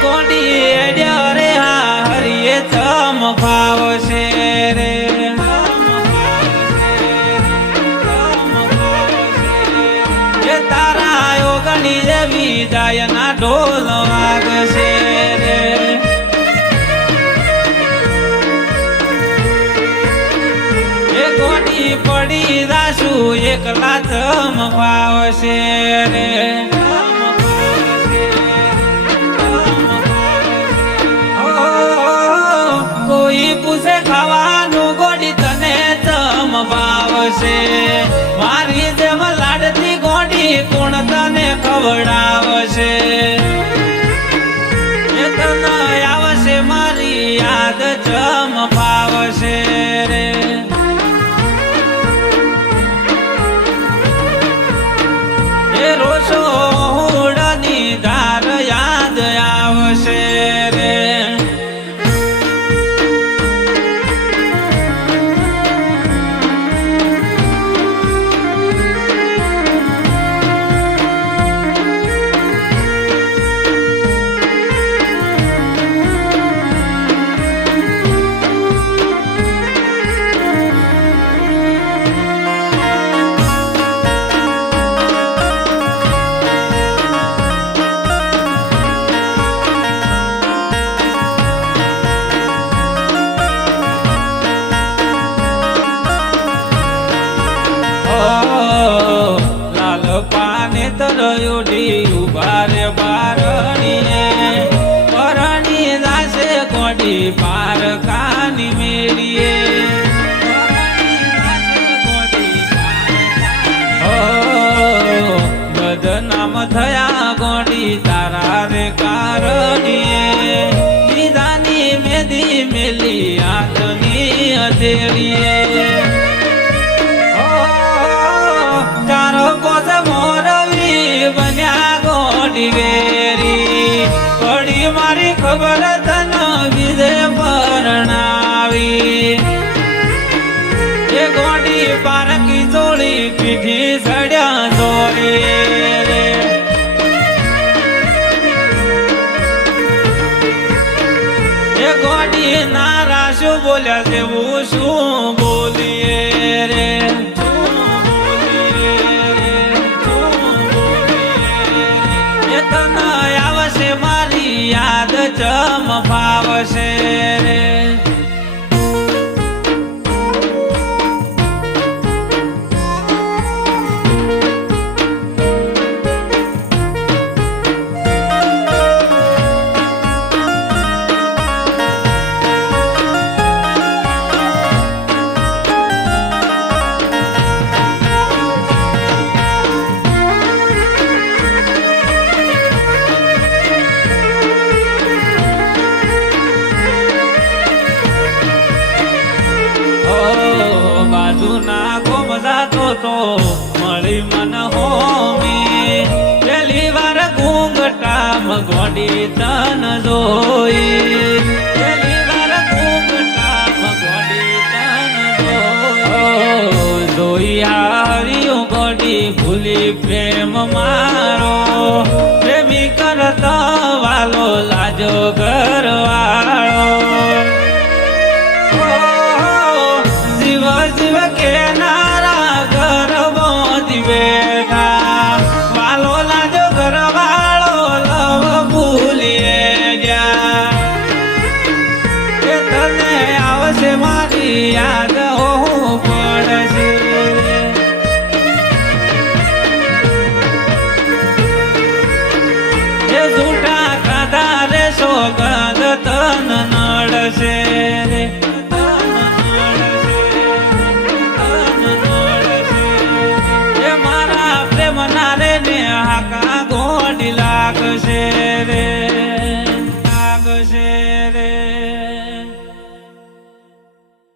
ગોડી એડ્યા રે હા હરિયે ચમ ફાવશે રે એ તારા યોગની જેવી જાયના ઢોલ વાગશે રે એ ગોડી પડી જાશુ એકલા ચમ ફાવશે રે પૂછે ખાવાનું ગોડી તને ચમ ભાવશે મારી જેમ લાડતી ગોડી કોણ તને ખવડાવશે એ તને આવશે મારી યાદ ચમ ભાવશે રે એ રોશો હુડની ધાર યાદ આવશે રે તરયોડી ઉભારે બારણીએ પરણી દાસે ગોડી પાર કાની મેળીએ બદનામ થયા ગોડી તારા રે કારણીએ દીદાની મેદી મેલી હાથની હથેળીએ તારો પોસ મોરવી બન્યા ગોડી વેરી પડી મારી ખબર તન વિદે પરણાવી એ ગોડી પારકી ચોળી પીઠી સડ્યા ચોરી એ ગોડી નારા શું બોલ્યા જેવું શું બોલીએ રે યાદ ચમ ફાવશે રે તો મળી મન હોમી પેલી વાર ઘૂંઘટામ ગોડી તન જોઈ પેલી વાર ઘૂંઘટામ ગોડી તન જોઈ હાર્યું ગોડી ભૂલી પ્રેમ મારો પ્રેમી કરતો વાલો લાજો ઘરવાળો જીવ જીવ કે બેઠા વાલો લાજો ઘરવાળો લવ ભૂલીએ જા એ તને આવશે મારી યાદ હોવું પડશે એ જૂઠા ખાધા રે સોગંદ તન નડશે રે હાકા ગોડી લાગશે રે લાગશે